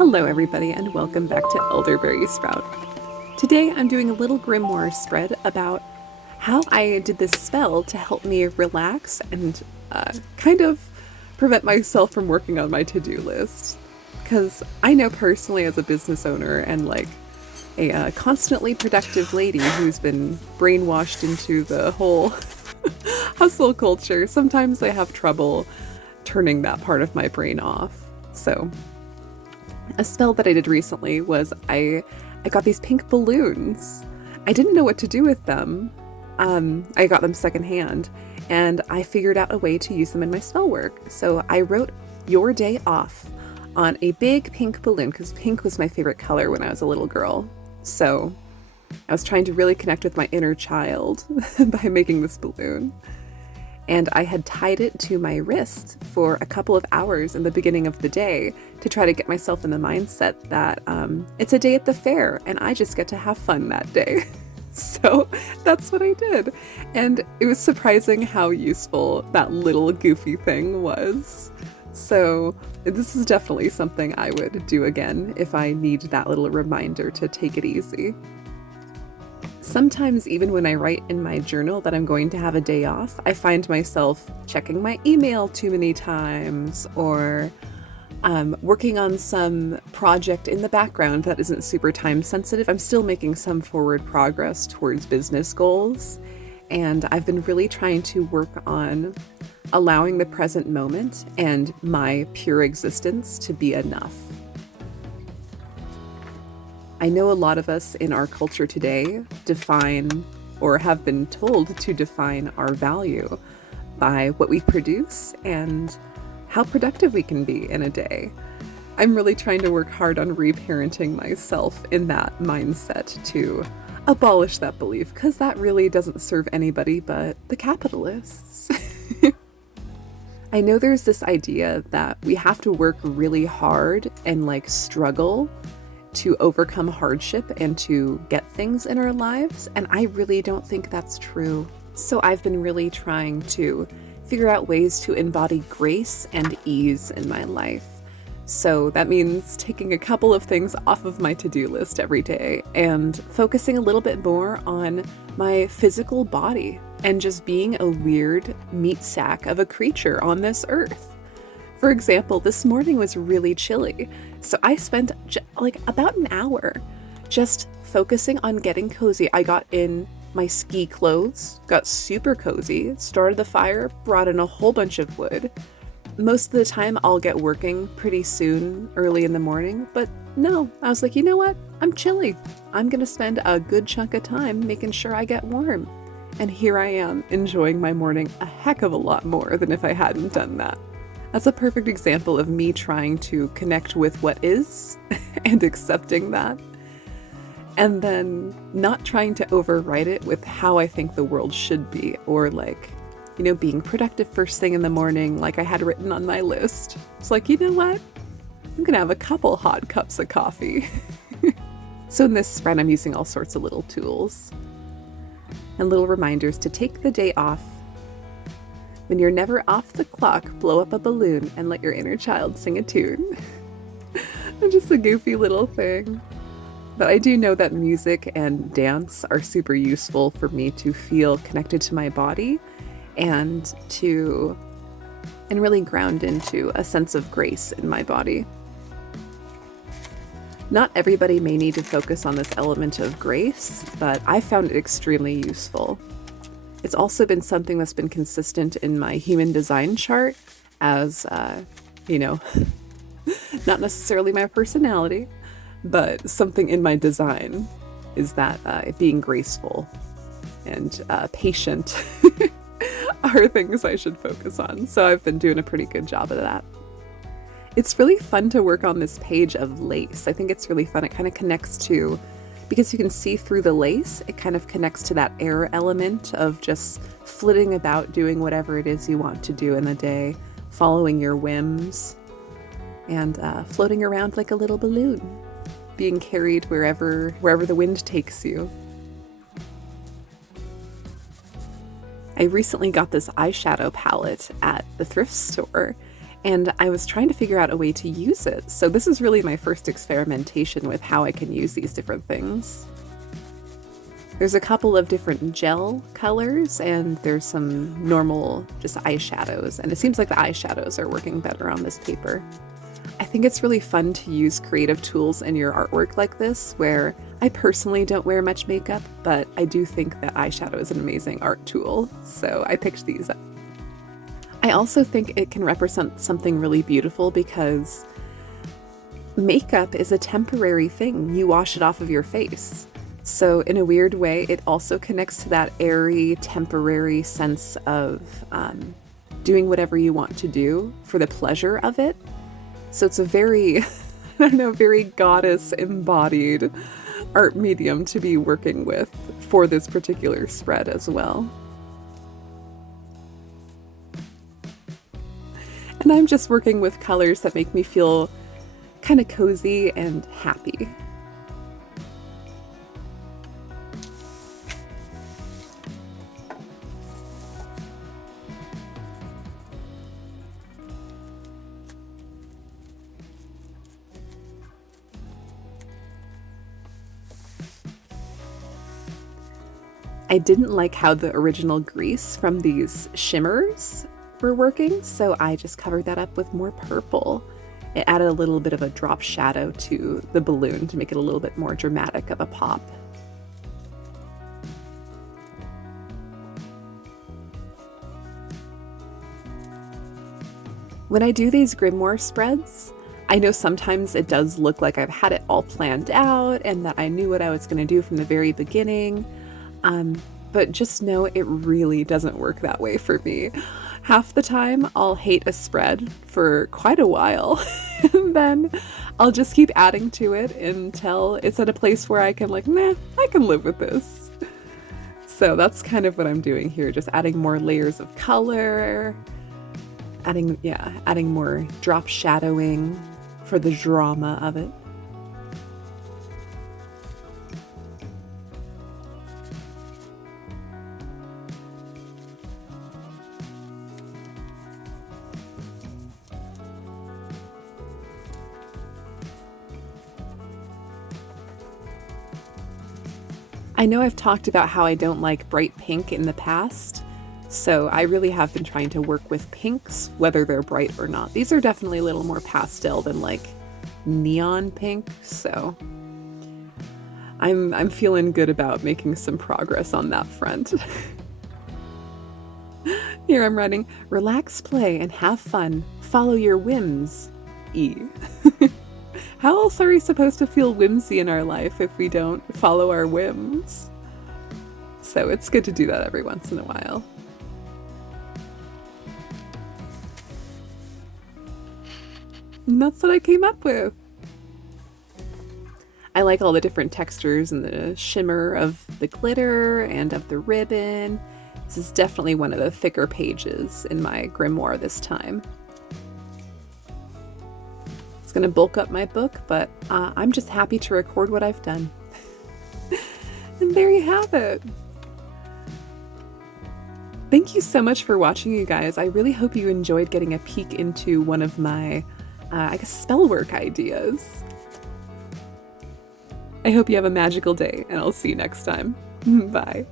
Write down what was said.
Hello everybody and welcome back to Elderberry Sprout. Today I'm doing a little Grimoire spread about how I did this spell to help me relax and kind of prevent myself from working on my to-do list. Because I know personally as a business owner and like a constantly productive lady who's been brainwashed into the whole hustle culture, sometimes I have trouble turning that part of my brain off. So a spell that I did recently was I got these pink balloons. I didn't know what to do with them. I got them secondhand, and I figured out a way to use them in my spell work. So I wrote "Your Day Off" on a big pink balloon because pink was my favorite color when I was a little girl. So I was trying to really connect with my inner child by making this balloon. And I had tied it to my wrist for a couple of hours in the beginning of the day to try to get myself in the mindset that it's a day at the fair and I just get to have fun that day. So that's what I did. And it was surprising how useful that little goofy thing was. So this is definitely something I would do again if I need that little reminder to take it easy. Sometimes even when I write in my journal that I'm going to have a day off, I find myself checking my email too many times or working on some project in the background that isn't super time sensitive. I'm still making some forward progress towards business goals, and I've been really trying to work on allowing the present moment and my pure existence to be enough. I know a lot of us in our culture today define or have been told to define our value by what we produce and how productive we can be in a day. I'm really trying to work hard on reparenting myself in that mindset to abolish that belief, because that really doesn't serve anybody but the capitalists. I know there's this idea that we have to work really hard and like struggle to overcome hardship and to get things in our lives, and I really don't think that's true. So I've been really trying to figure out ways to embody grace and ease in my life. So that means taking a couple of things off of my to-do list every day and focusing a little bit more on my physical body and just being a weird meat sack of a creature on this earth. For example, this morning was really chilly, so I spent about an hour just focusing on getting cozy. I got in my ski clothes, got super cozy, started the fire, brought in a whole bunch of wood. Most of the time I'll get working pretty soon, early in the morning, but no, I was like, you know what? I'm chilly. I'm gonna spend a good chunk of time making sure I get warm. And here I am, enjoying my morning a heck of a lot more than if I hadn't done that. That's a perfect example of me trying to connect with what is and accepting that, and then not trying to overwrite it with how I think the world should be, or being productive first thing in the morning like I had written on my list. It's like, you know what? I'm gonna have a couple hot cups of coffee. So in this spread, I'm using all sorts of little tools and little reminders to take the day off. When you're never off the clock, blow up a balloon and let your inner child sing a tune. Just a goofy little thing. But I do know that music and dance are super useful for me to feel connected to my body and really ground into a sense of grace in my body. Not everybody may need to focus on this element of grace, but I found it extremely useful. It's also been something that's been consistent in my human design chart as, not necessarily my personality, but something in my design is that being graceful and patient are things I should focus on. So I've been doing a pretty good job of that. It's really fun to work on this page of lace. I think it's really fun. It kind of connects to, because you can see through the lace, it kind of connects to that air element of just flitting about doing whatever it is you want to do in the day, following your whims, and floating around like a little balloon, being carried wherever the wind takes you. I recently got this eyeshadow palette at the thrift store, and I was trying to figure out a way to use it. So this is really my first experimentation with how I can use these different things. There's a couple of different gel colors, and there's some normal just eyeshadows, and it seems like the eyeshadows are working better on this paper. I think it's really fun to use creative tools in your artwork like this, where I personally don't wear much makeup, but I do think that eyeshadow is an amazing art tool, so I picked these up. I also think it can represent something really beautiful because makeup is a temporary thing. You wash it off of your face. So in a weird way, it also connects to that airy, temporary sense of doing whatever you want to do for the pleasure of it. So it's a very, I don't know, very goddess embodied art medium to be working with for this particular spread as well. And I'm just working with colors that make me feel kind of cozy and happy. I didn't like how the original grease from these shimmers were working, so I just covered that up with more purple. It added a little bit of a drop shadow to the balloon to make it a little bit more dramatic of a pop. When I do these Grimoire spreads, I know sometimes it does look like I've had it all planned out and that I knew what I was going to do from the very beginning. But just know it really doesn't work that way for me. Half the time I'll hate a spread for quite a while, and then I'll just keep adding to it until it's at a place where I can nah, I can live with this. So that's kind of what I'm doing here, just adding more layers of color, adding more drop shadowing for the drama of it. I know I've talked about how I don't like bright pink in the past, so I really have been trying to work with pinks, whether they're bright or not. These are definitely a little more pastel than neon pink, so I'm feeling good about making some progress on that front. Here I'm writing, relax, play, and have fun. Follow your whims. E. How else are we supposed to feel whimsy in our life if we don't follow our whims? So it's good to do that every once in a while. And that's what I came up with. I like all the different textures and the shimmer of the glitter and of the ribbon. This is definitely one of the thicker pages in my grimoire this time. It's going to bulk up my book, but I'm just happy to record what I've done. And there you have it. Thank you so much for watching, you guys. I really hope you enjoyed getting a peek into one of my, spell work ideas. I hope you have a magical day, and I'll see you next time. Bye.